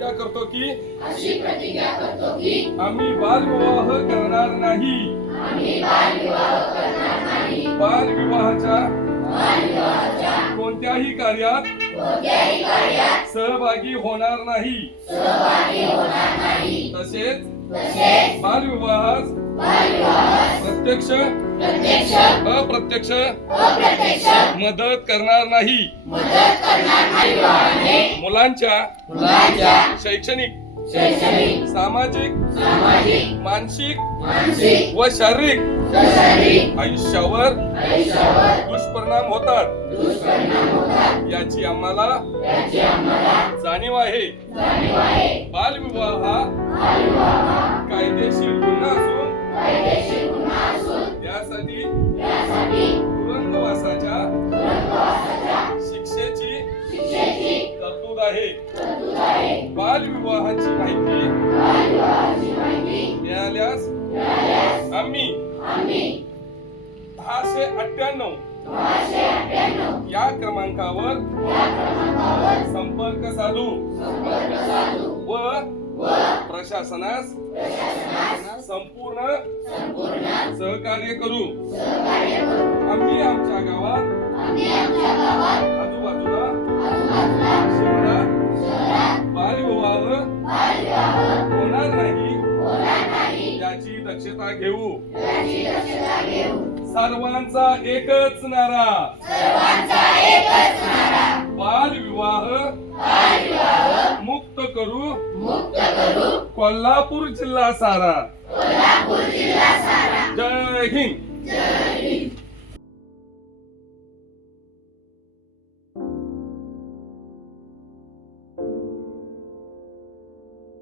प्रतिज्ञा करतो की आम्ही बालविवाह करणार नाही. बालविवाहाच्या कोणत्याही कार्यात सहभागी होणार नाही. तसेच बालविवाहास प्रत्यक्ष अप्रत्यक्ष मदत करणार नाही. मुलांच्या शैक्षणिक सामाजिक मानसिक व शारीरिक आयुष्यावर दुष्परिणाम होतात याची आम्हाला जाणीव आहे. बालविवाह हा कायदेशीर गुन्हा असून त्यासाठी तुरुंगवासाच्या शिक्षेची तरतूद आहे. बालविवाहाची माहिती मिळाल्यास आम्ही 1098 या क्रमांकावर संपर्क साधू व प्रशासनास संपूर्ण सहकार्य करू. आम्ही आमच्या गावात आजूबाजूला शहरात बालविवाह होणार नाही याची दक्षता घेऊ. सर्वांचा एकच नारा, बालविवाह मुक्त करू कोल्हापूर जिल्हा सारा. जय हिंद.